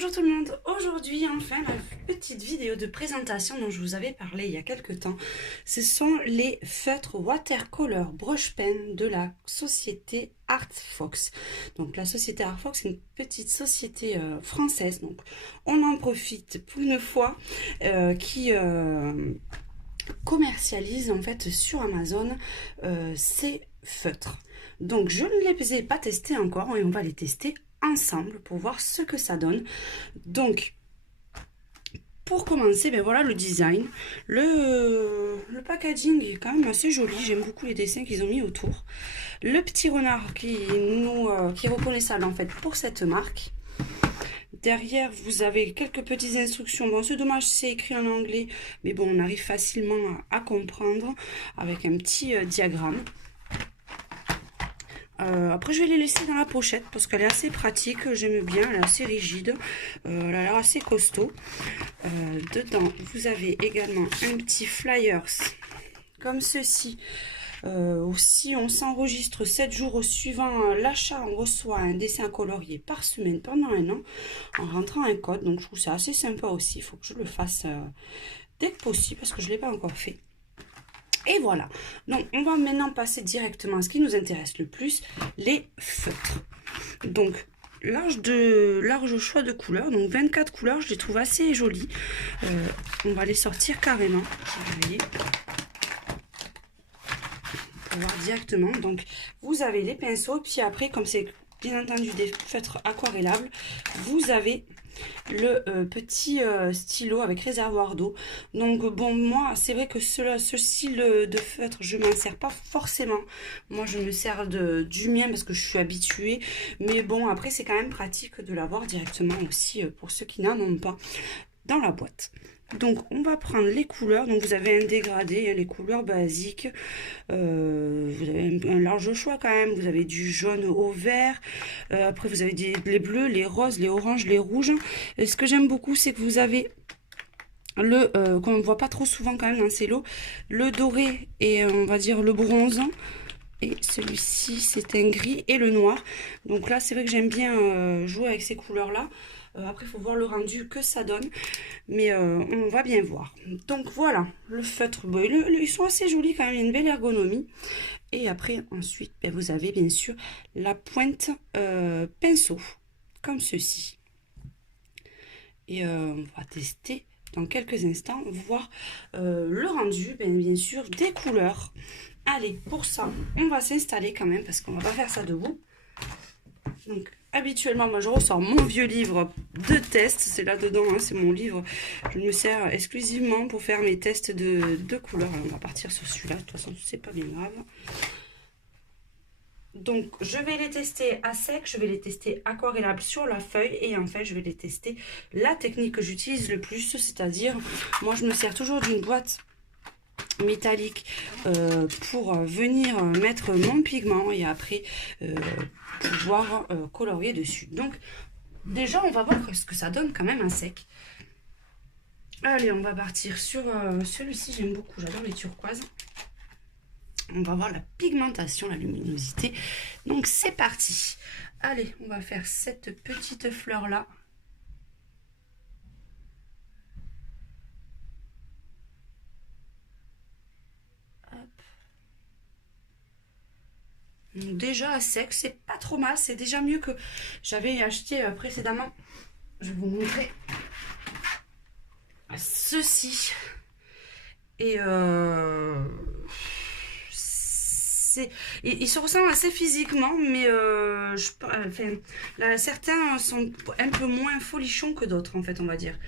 Bonjour tout le monde, aujourd'hui enfin la petite vidéo de présentation dont je vous avais parlé il y a quelques temps. Ce sont les feutres watercolor brush pen de la société Artfox. Donc la société Artfox c'est une petite société française, donc on en profite pour une fois qui commercialise en fait sur Amazon ces feutres. Donc je ne les ai pas testés encore et on va les tester ensemble pour voir ce que ça donne. Donc pour commencer, ben voilà le design. Le packaging est quand même assez joli, j'aime beaucoup les dessins qu'ils ont mis autour. Le petit renard qui est reconnaissable en fait pour cette marque. Derrière, vous avez quelques petites instructions. Bon, c'est dommage, c'est écrit en anglais, mais bon, on arrive facilement à comprendre avec un petit diagramme. Après, je vais les laisser dans la pochette parce qu'elle est assez pratique. J'aime bien, elle est assez rigide. Elle a l'air assez costaud. Dedans, vous avez également un petit flyers comme ceci. Si on s'enregistre 7 jours suivant l'achat, on reçoit un dessin colorié par semaine pendant un an en rentrant un code. Donc je trouve ça assez sympa aussi. Il faut que je le fasse dès que possible parce que je ne l'ai pas encore fait. Et voilà. Donc on va maintenant passer directement à ce qui nous intéresse le plus, les feutres. Donc large choix de couleurs, donc 24 couleurs, je les trouve assez jolies. On va les sortir carrément. Vous voyez, pour voir directement. Donc vous avez les pinceaux, puis après, comme c'est bien entendu des feutres aquarellables, vous avez le petit stylo avec réservoir d'eau. Donc bon, moi c'est vrai que ce style de feutre je m'en sers pas forcément. Moi je me sers du mien parce que je suis habituée, mais bon après c'est quand même pratique de l'avoir directement aussi pour ceux qui n'en ont pas dans la boîte. Donc on va prendre les couleurs. Donc vous avez un dégradé, les couleurs basiques. Vous avez un large choix quand même. Vous avez du jaune au vert. Après vous avez les bleus, les roses, les oranges, les rouges. Et ce que j'aime beaucoup, c'est que vous avez qu'on ne voit pas trop souvent quand même dans ces lots, le doré et on va dire le bronze. Et celui-ci c'est un gris et le noir. Donc là c'est vrai que j'aime bien jouer avec ces couleurs là. Après il faut voir le rendu que ça donne, mais on va bien voir. Donc voilà le feutre, bon, ils sont assez jolis quand même, il y a une belle ergonomie. Et après ensuite ben, vous avez bien sûr la pointe pinceau comme ceci. Et on va tester dans quelques instants, voir le rendu bien sûr des couleurs. Allez, pour ça, on va s'installer quand même parce qu'on va pas faire ça debout. Donc, habituellement, moi, je ressors mon vieux livre de test. C'est là-dedans, hein, c'est mon livre. Je me sers exclusivement pour faire mes tests de couleurs. Alors, on va partir sur celui-là. De toute façon, c'est pas bien grave. Donc, je vais les tester à sec, je vais les tester aquarellables sur la feuille et enfin, je vais les tester la technique que j'utilise le plus, c'est-à-dire, moi, je me sers toujours d'une boîte métallique pour venir mettre mon pigment et après pouvoir colorier dessus. Donc déjà on va voir ce que ça donne quand même à sec. Allez, on va partir sur celui-ci, j'aime beaucoup, j'adore les turquoises. On va voir la pigmentation, la luminosité. Donc c'est parti. Allez, on va faire cette petite fleur là. Donc déjà à sec, c'est pas trop mal, c'est déjà mieux que j'avais acheté précédemment. Je vais vous montrer ceci. Et ils se ressemblent assez physiquement, mais certains sont un peu moins folichons que d'autres, en fait, on va dire.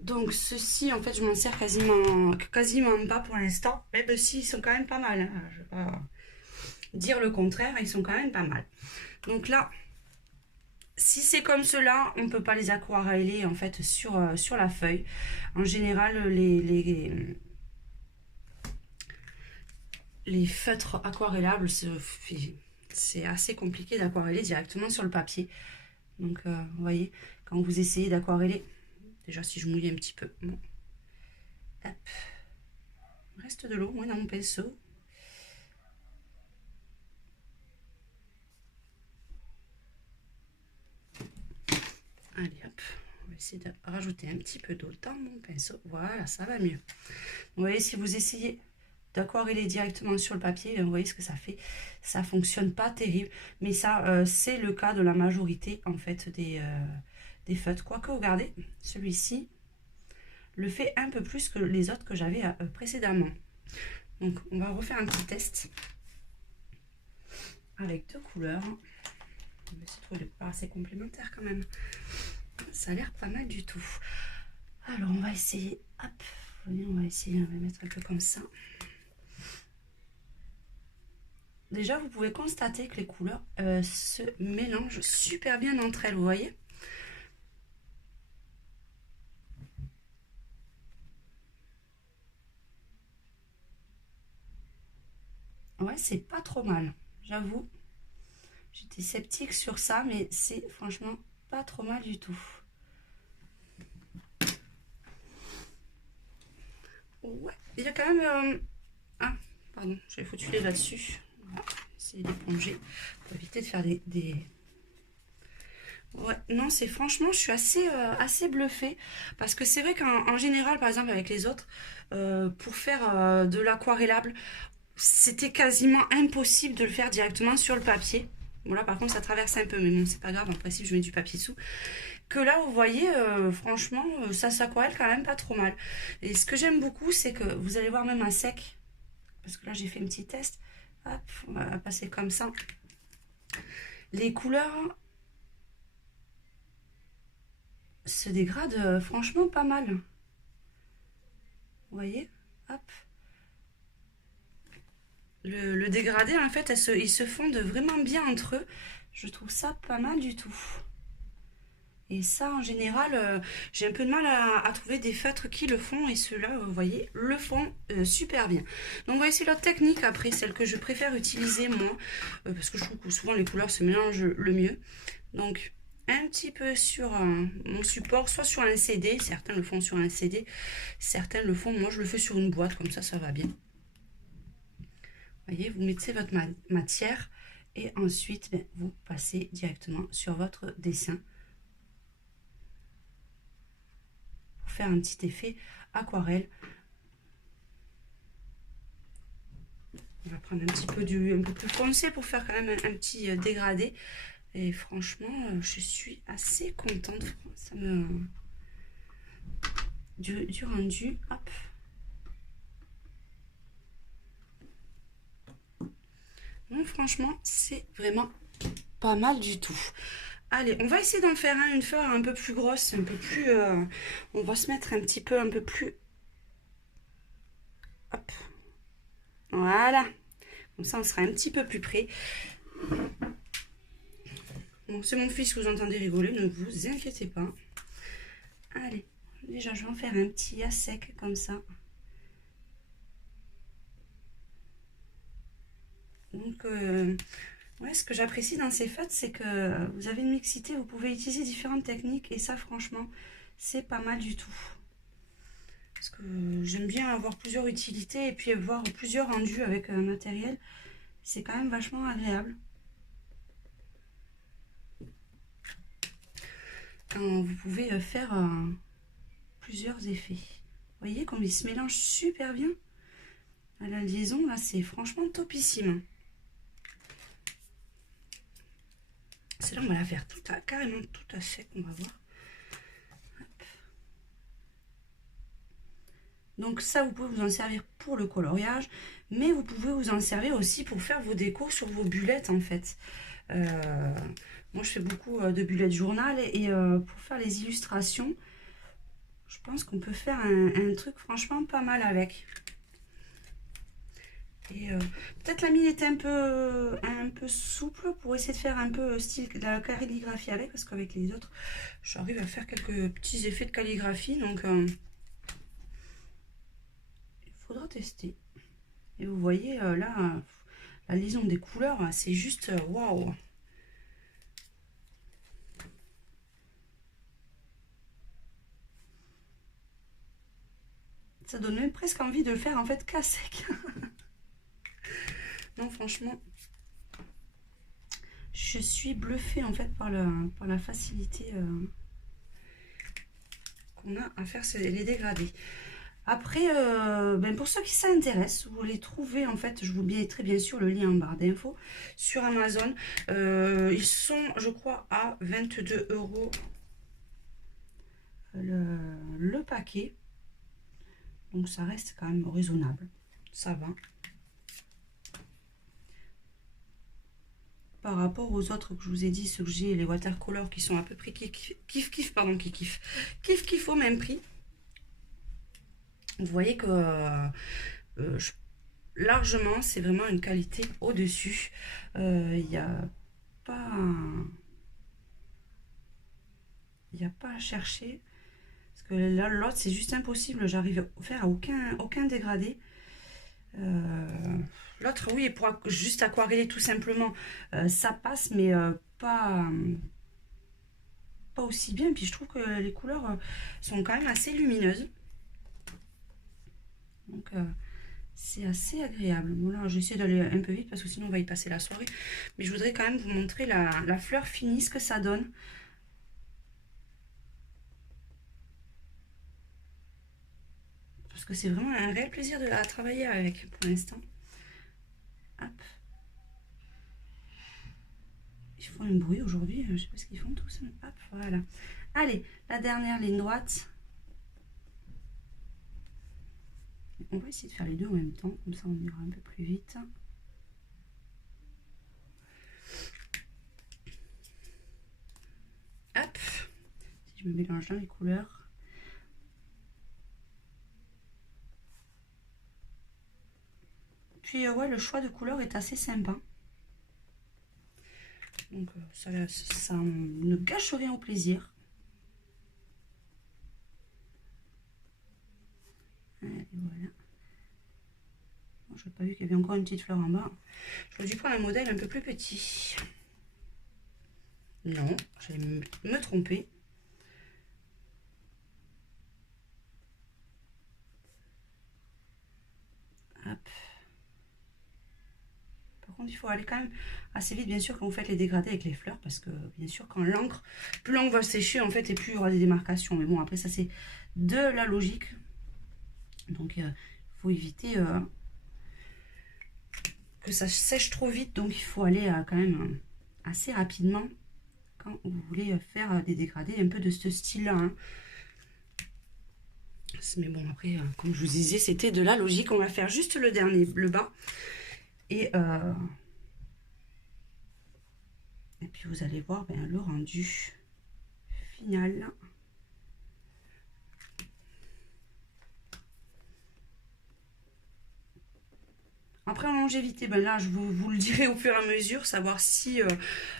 Donc ceci, en fait, je m'en sers quasiment pas pour l'instant. Même si ils sont quand même pas mal. Hein. Je vais pas dire le contraire, ils sont quand même pas mal. Donc là, si c'est comme cela, on ne peut pas les aquareller en fait sur la feuille. En général, les feutres aquarellables, c'est assez compliqué d'aquareller directement sur le papier. Donc, vous voyez, quand vous essayez d'aquareller, déjà si je mouille un petit peu, bon. Hop. Il reste de l'eau, moi, dans mon pinceau. Allez, hop, on va essayer de rajouter un petit peu d'eau dans mon pinceau. Voilà, ça va mieux. Vous voyez, si vous essayez d'aquareller directement sur le papier, vous voyez ce que ça fait. Ça fonctionne pas terrible, mais ça, c'est le cas de la majorité, en fait, des feutres. Quoique, regardez, celui-ci le fait un peu plus que les autres que j'avais précédemment. Donc, on va refaire un petit test avec 2 couleurs. On va essayer de trouver pas assez complémentaire quand même. Ça a l'air pas mal du tout. Alors, on va essayer. Hop, on va essayer, on va mettre un peu comme ça. Déjà, vous pouvez constater que les couleurs se mélangent super bien entre elles, vous voyez? Ouais, c'est pas trop mal, j'avoue. J'étais sceptique sur ça, mais c'est franchement pas trop mal du tout. Ouais, il y a quand même... Ah, pardon, j'avais foutu les là-dessus. On va essayer d'éponger pour éviter de faire des... Ouais, non, c'est franchement, je suis assez bluffée. Parce que c'est vrai qu'en général, par exemple, avec les autres, pour faire de l'aquarellable, c'était quasiment impossible de le faire directement sur le papier. Bon là par contre ça traverse un peu, mais bon c'est pas grave, en principe je mets du papier dessous. Que là vous voyez, franchement ça s'aquarelle quand même pas trop mal. Et ce que j'aime beaucoup c'est que vous allez voir même à sec, parce que là j'ai fait un petit test, hop, on va passer comme ça. Les couleurs se dégradent franchement pas mal. Vous voyez, hop. Le dégradé, en fait, ils se fondent vraiment bien entre eux. Je trouve ça pas mal du tout. Et ça, en général, j'ai un peu de mal à trouver des feutres qui le font. Et ceux-là, vous voyez, le font super bien. Donc, voyez, c'est l'autre technique, après, celle que je préfère utiliser, moi. Parce que je trouve que souvent, les couleurs se mélangent le mieux. Donc, un petit peu sur mon support, soit sur un CD. Certains le font sur un CD. Certains le font, moi, je le fais sur une boîte. Comme ça va bien. Voyez, vous mettez votre matière et ensuite vous passez directement sur votre dessin pour faire un petit effet aquarelle. On va prendre un petit peu un peu plus foncé pour faire quand même un petit dégradé. Et franchement, je suis assez contente. Ça me du rendu. Hop. Donc franchement, c'est vraiment pas mal du tout. Allez, on va essayer d'en faire une fleur un peu plus grosse, un peu plus... on va se mettre un petit peu, un peu plus... Hop. Voilà. Comme ça, on sera un petit peu plus près. Bon, c'est mon fils que vous entendez rigoler, ne vous inquiétez pas. Allez, déjà, je vais en faire un petit à sec, comme ça. Donc, ouais, ce que j'apprécie dans ces feutres, c'est que vous avez une mixité, vous pouvez utiliser différentes techniques, et ça, franchement, c'est pas mal du tout. Parce que j'aime bien avoir plusieurs utilités, et puis avoir plusieurs rendus avec un matériel, c'est quand même vachement agréable. Quand vous pouvez faire plusieurs effets. Vous voyez comme ils se mélangent super bien. À la liaison, là, c'est franchement topissime. Celle-là, on va la faire carrément tout à sec, on va voir. Hop. Donc ça, vous pouvez vous en servir pour le coloriage, mais vous pouvez vous en servir aussi pour faire vos décos sur vos bullettes, en fait. Moi, je fais beaucoup de bullet journal et pour faire les illustrations, je pense qu'on peut faire un truc franchement pas mal avec. Et peut-être la mine est un peu souple pour essayer de faire un peu style de la calligraphie avec, parce qu'avec les autres, j'arrive à faire quelques petits effets de calligraphie, donc il faudra tester. Et vous voyez là, la liaison des couleurs, c'est juste waouh! Ça donne même presque envie de le faire en fait qu'à sec. Non, franchement, je suis bluffée en fait par la facilité qu'on a à faire les dégradés. Après, pour ceux qui s'intéressent, vous les trouvez, en fait, je vous mettrai bien sûr le lien en barre d'infos sur Amazon. Ils sont, je crois, à 22 € le paquet. Donc ça reste quand même raisonnable. Ça va. Par rapport aux autres que je vous ai dit, ceux que j'ai, les watercolors qui sont à peu près kiff au même prix. Vous voyez que largement, c'est vraiment une qualité au-dessus. Il n'y a pas... Il n'y a pas à chercher. Parce que là, l'autre, c'est juste impossible. J'arrive à faire aucun dégradé. L'autre, oui, pour juste aquareller tout simplement, ça passe, mais pas aussi bien. Puis je trouve que les couleurs sont quand même assez lumineuses. Donc c'est assez agréable. Bon là, j'essaie d'aller un peu vite parce que sinon on va y passer la soirée. Mais je voudrais quand même vous montrer la fleur finie, ce que ça donne. Parce que c'est vraiment un réel plaisir de la travailler avec pour l'instant. Hop. Ils font un bruit aujourd'hui, je sais pas ce qu'ils font tous. Hop, voilà. Allez, la dernière ligne droite. On va essayer de faire les deux en même temps, comme ça on ira un peu plus vite. Hop. Si je me mélange dans les couleurs. Puis ouais, le choix de couleurs est assez sympa. Donc ça ne gâche rien au plaisir. Allez, voilà. Je n'ai pas vu qu'il y avait encore une petite fleur en bas. J'aurais dû prendre un modèle un peu plus petit. Non, j'allais me tromper. Hop. Par contre, il faut aller quand même assez vite, bien sûr, quand vous faites les dégradés avec les fleurs, parce que, bien sûr, quand l'encre, plus l'encre va sécher, en fait, et plus il y aura des démarcations. Mais bon, après, ça, c'est de la logique. Donc, il faut éviter que ça sèche trop vite. Donc, il faut aller quand même assez rapidement quand vous voulez faire des dégradés un peu de ce style-là. Hein. Mais bon, après, comme je vous disais, c'était de la logique. On va faire juste le dernier, le bas. Et puis, vous allez voir le rendu final. Après, en longévité, là, je vous le dirai au fur et à mesure, savoir si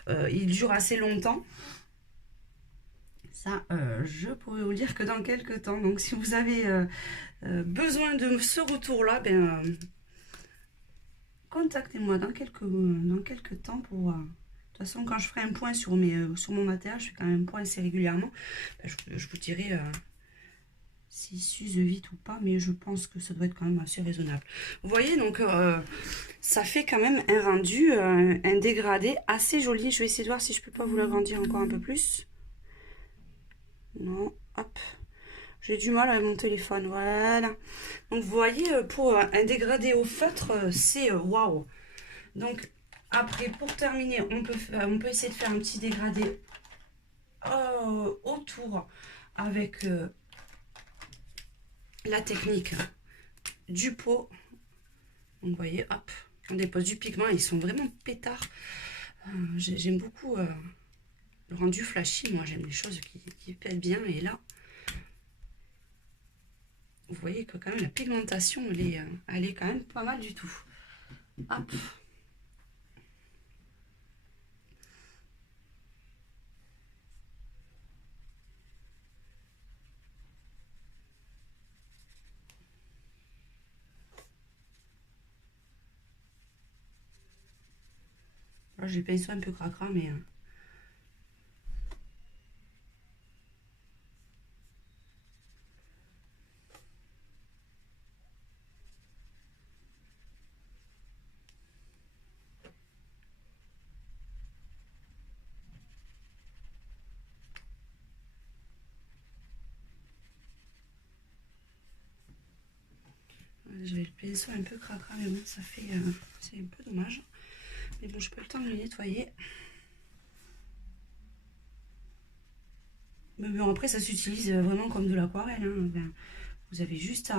il dure assez longtemps. Ça, je pourrais vous le dire que dans quelques temps. Donc, si vous avez besoin de ce retour-là, contactez-moi dans quelques temps pour... de toute façon, quand je ferai un point sur mon matériel, je fais quand même un point assez régulièrement. Je vous dirai s'il s'use vite ou pas, mais je pense que ça doit être quand même assez raisonnable. Vous voyez, donc ça fait quand même un rendu, un dégradé assez joli. Je vais essayer de voir si je peux pas vous l'agrandir encore un peu plus. Non, hop. J'ai du mal avec mon téléphone, voilà. Donc vous voyez, pour un dégradé au feutre, c'est waouh. Donc après, pour terminer, on peut essayer de faire un petit dégradé autour avec la technique du pot. Donc vous voyez, hop, on dépose du pigment, ils sont vraiment pétards. J'aime beaucoup le rendu flashy, moi j'aime les choses qui pètent bien, et là, vous voyez que quand même la pigmentation, elle est quand même pas mal du tout. Hop. Là, j'ai pinceau un peu cracra, mais... pinceau un peu cracra, mais bon, ça fait... c'est un peu dommage. Mais bon, je peux le temps de le nettoyer. Mais bon, après, ça s'utilise vraiment comme de l'aquarelle. Hein. Vous avez juste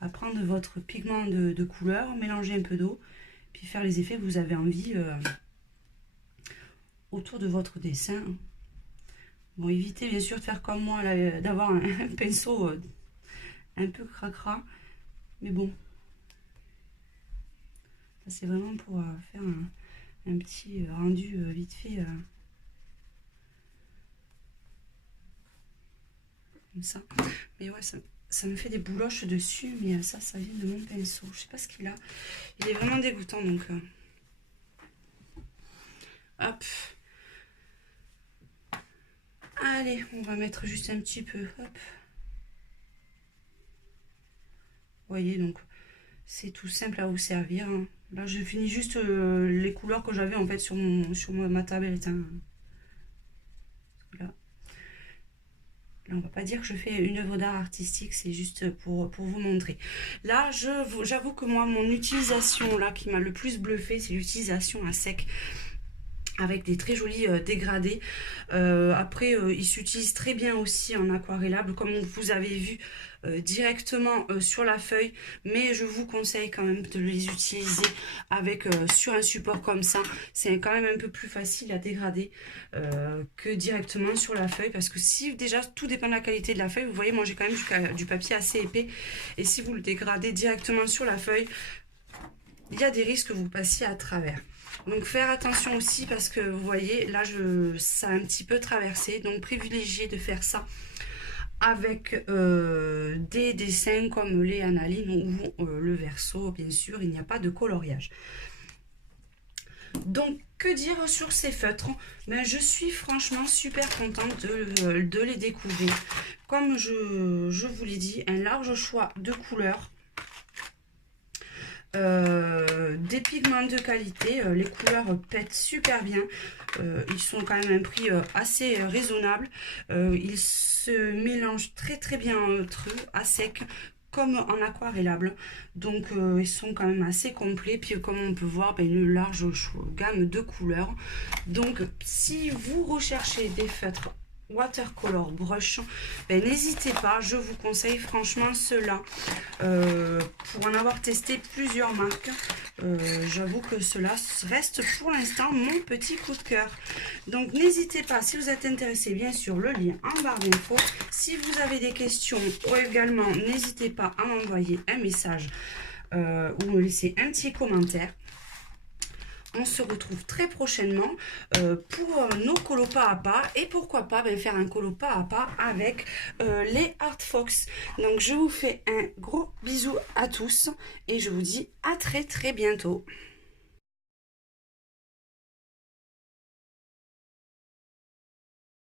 à prendre votre pigment de couleur, mélanger un peu d'eau, puis faire les effets que vous avez envie autour de votre dessin. Bon, évitez bien sûr de faire comme moi, d'avoir un pinceau un peu cracra. Mais bon, c'est vraiment pour faire un petit rendu vite fait. Comme ça. Mais ouais, ça me fait des bouloches dessus, mais ça vient de mon pinceau. Je sais pas ce qu'il a. Il est vraiment dégoûtant, donc... Hop. Allez, on va mettre juste un petit peu. Hop. Vous voyez, donc, c'est tout simple à vous servir. Hein. Là, je finis juste les couleurs que j'avais, en fait, sur ma tablette. Hein. Là, on va pas dire que je fais une œuvre d'art artistique, c'est juste pour vous montrer. Là, j'avoue que moi, mon utilisation, là, qui m'a le plus bluffé, c'est l'utilisation à sec, avec des très jolis dégradés. Après, ils s'utilisent très bien aussi en aquarellable, comme vous avez vu directement sur la feuille. Mais je vous conseille quand même de les utiliser avec sur un support comme ça. C'est quand même un peu plus facile à dégrader que directement sur la feuille. Parce que si déjà, tout dépend de la qualité de la feuille. Vous voyez, moi j'ai quand même du papier assez épais. Et si vous le dégradez directement sur la feuille, il y a des risques que vous passiez à travers. Donc faire attention aussi parce que vous voyez là ça a un petit peu traversé, donc privilégiez de faire ça avec des dessins comme les Analine ou le verso. Bien sûr, il n'y a pas de coloriage. Donc que dire sur ces feutres? Ben, je suis franchement super contente de les découvrir. Comme je vous l'ai dit, un large choix de couleurs. Des pigments de qualité, les couleurs pètent super bien, ils sont quand même à un prix assez raisonnable, ils se mélangent très bien entre eux, à sec comme en aquarellable, donc ils sont quand même assez complets. Puis comme on peut voir, ben, une large gamme de couleurs. Donc si vous recherchez des feutres watercolor brush, ben, n'hésitez pas, je vous conseille franchement cela. Pour en avoir testé plusieurs marques, j'avoue que cela reste pour l'instant mon petit coup de cœur. Donc n'hésitez pas, si vous êtes intéressé, bien sûr, le lien en barre d'infos. Si vous avez des questions ou également, n'hésitez pas à m'envoyer un message ou me laisser un petit commentaire. On se retrouve très prochainement pour nos colos pas à pas, et pourquoi pas faire un colo pas à pas avec les Art Fox. Donc je vous fais un gros bisou à tous et je vous dis à très bientôt.